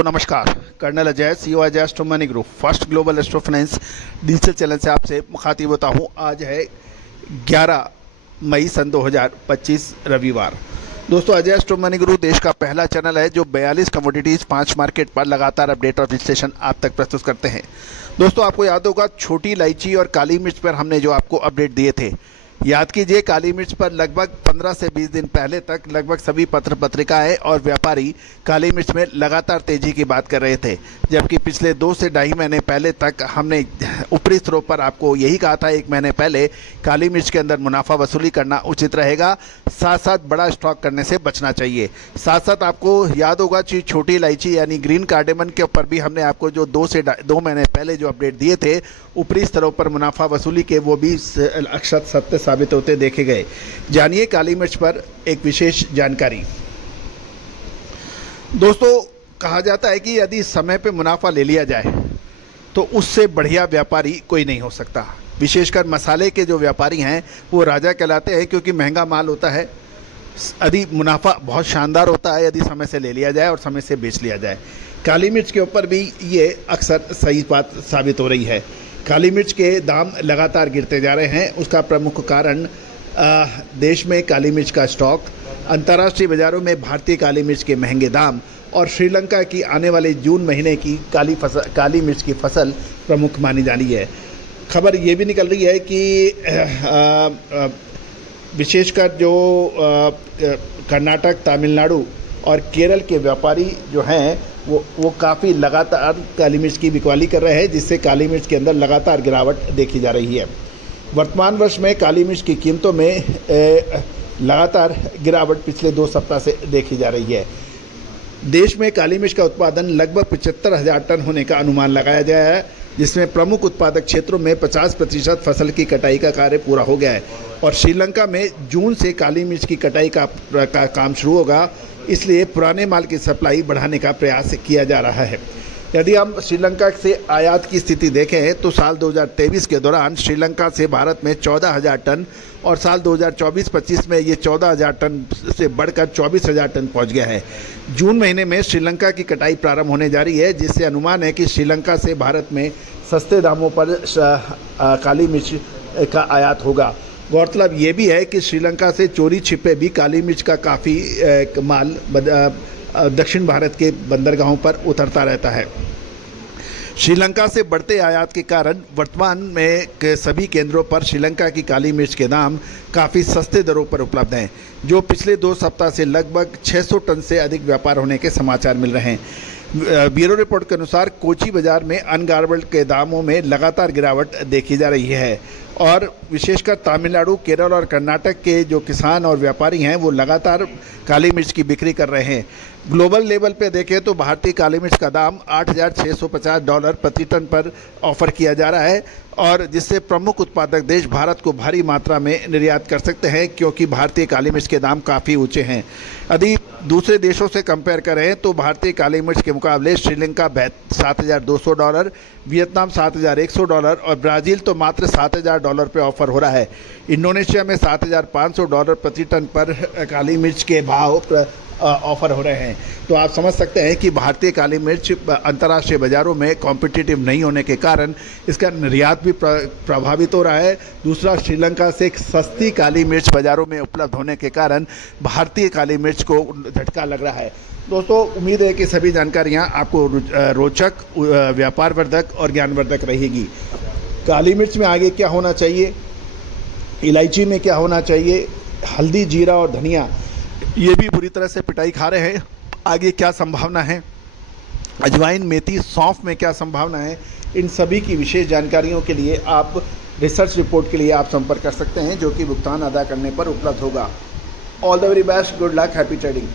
दोस्तों नमस्कार। Colonel Ajay, CEO Ajay astro money group first global astro finance digital channel से आपसे मुखातिब होता हूं। आज है 11 मई सन 2025 रविवार। दोस्तों अजय एस्ट्रो मनी ग्रुप देश का पहला चैनल है जो 42 कमोडिटीज़ 5 मार्केट पर लगातार अपडेट और विश्लेषण आप तक प्रस्तुत करते हैं। दोस्तों आपको याद होगा छोटी इलायची और काली मिर्च पर हमने जो आपको अपडेट दिए थे, याद कीजिए काली मिर्च पर लगभग 15 से 20 दिन पहले तक लगभग सभी पत्र पत्रिकाएं और व्यापारी काली मिर्च में लगातार तेजी की बात कर रहे थे, जबकि पिछले 2 से ढाई महीने पहले तक हमने ऊपरी स्तरों पर आपको यही कहा था 1 महीने पहले काली मिर्च के अंदर मुनाफा वसूली करना उचित रहेगा, साथ साथ बड़ा स्टॉक करने से बचना चाहिए। साथ साथ आपको याद होगा कि छोटी इलायची यानी ग्रीन कार्डेमन के ऊपर भी हमने आपको जो 2 महीने पहले जो अपडेट दिए थे ऊपरी स्तरों पर मुनाफा वसूली के, वो भी अक्षर सत्य साबित होते देखे गए। जानिए काली मिर्च पर एक विशेष जानकारी। दोस्तों कहा जाता है कि यदि समय पे मुनाफा ले लिया जाए तो उससे बढ़िया व्यापारी कोई नहीं हो सकता। विशेषकर मसाले के जो व्यापारी हैं वो राजा कहलाते हैं, क्योंकि महंगा माल होता है, यदि मुनाफा बहुत शानदार होता है यदि समय से ले लिया जाए और समय से बेच लिया जाए। काली मिर्च के ऊपर भी ये अक्सर सही बात साबित हो रही है। काली मिर्च के दाम लगातार गिरते जा रहे हैं। उसका प्रमुख कारण देश में काली मिर्च का स्टॉक, अंतर्राष्ट्रीय बाज़ारों में भारतीय काली मिर्च के महंगे दाम और श्रीलंका की आने वाले जून महीने की काली मिर्च की फसल प्रमुख मानी जा रही है। खबर ये भी निकल रही है कि विशेषकर जो कर्नाटक, तमिलनाडु और केरल के व्यापारी जो हैं वो काफ़ी लगातार काली मिर्च की बिकवाली कर रहे हैं, जिससे काली मिर्च के अंदर लगातार गिरावट देखी जा रही है। वर्तमान वर्ष में काली मिर्च की कीमतों में लगातार गिरावट पिछले 2 सप्ताह से देखी जा रही है। देश में काली मिर्च का उत्पादन लगभग 75,000 टन होने का अनुमान लगाया गया है, जिसमें प्रमुख उत्पादक क्षेत्रों में 50% फसल की कटाई का कार्य पूरा हो गया है और श्रीलंका में जून से काली मिर्च की कटाई का काम शुरू होगा। इसलिए पुराने माल की सप्लाई बढ़ाने का प्रयास किया जा रहा है। यदि हम श्रीलंका से आयात की स्थिति देखें तो साल 2023 के दौरान श्रीलंका से भारत में 14,000 टन और साल 2024-25 में ये 14,000 टन से बढ़कर 24,000 टन पहुंच गया है। जून महीने में श्रीलंका की कटाई प्रारंभ होने जा रही है, जिससे अनुमान है कि श्रीलंका से भारत में सस्ते दामों पर काली मिर्च का आयात होगा। गौरतलब ये भी है कि श्रीलंका से चोरी छिपे भी काली मिर्च का काफ़ी माल दक्षिण भारत के बंदरगाहों पर उतरता रहता है। श्रीलंका से बढ़ते आयात के कारण वर्तमान में सभी केंद्रों पर श्रीलंका की काली मिर्च के दाम काफ़ी सस्ते दरों पर उपलब्ध हैं, जो पिछले 2 सप्ताह से लगभग 600 टन से अधिक व्यापार होने के समाचार मिल रहे हैं। ब्यूरो रिपोर्ट के अनुसार कोची बाजार में अनगार्बल्ड के दामों में लगातार गिरावट देखी जा रही है और विशेषकर तमिलनाडु, केरल और कर्नाटक के जो किसान और व्यापारी हैं वो लगातार काली मिर्च की बिक्री कर रहे हैं। ग्लोबल लेवल पे देखें तो भारतीय काली मिर्च का दाम $8,650 प्रति टन पर ऑफर किया जा रहा है और जिससे प्रमुख उत्पादक देश भारत को भारी मात्रा में निर्यात कर सकते हैं, क्योंकि भारतीय काली मिर्च के दाम काफ़ी ऊंचे हैं। यदि दूसरे देशों से कंपेयर करें तो भारतीय काली मिर्च के मुकाबले श्रीलंका $7,200, वियतनाम $7,100 और ब्राज़ील तो मात्र $7,000 पे ऑफर हो रहा है। इंडोनेशिया में $7,500 प्रति टन पर काली मिर्च के भाव ऑफर हो रहे हैं। तो आप समझ सकते हैं कि भारतीय काली मिर्च अंतर्राष्ट्रीय बाज़ारों में कॉम्पिटिटिव नहीं होने के कारण इसका निर्यात भी प्रभावित हो रहा है। दूसरा, श्रीलंका से एक सस्ती काली मिर्च बाज़ारों में उपलब्ध होने के कारण भारतीय काली मिर्च को झटका लग रहा है। दोस्तों उम्मीद है कि सभी जानकारियाँ आपको रोचक, व्यापारवर्धक और ज्ञानवर्धक रहेगी। काली मिर्च में आगे क्या होना चाहिए, इलायची में क्या होना चाहिए, हल्दी, जीरा और धनिया ये भी बुरी तरह से पिटाई खा रहे हैं, आगे क्या संभावना है, अजवाइन, मेथी, सौंफ में क्या संभावना है, इन सभी की विशेष जानकारियों के लिए आप रिसर्च रिपोर्ट के लिए आप संपर्क कर सकते हैं, जो कि भुगतान अदा करने पर उपलब्ध होगा। All the very best, good luck, happy trading.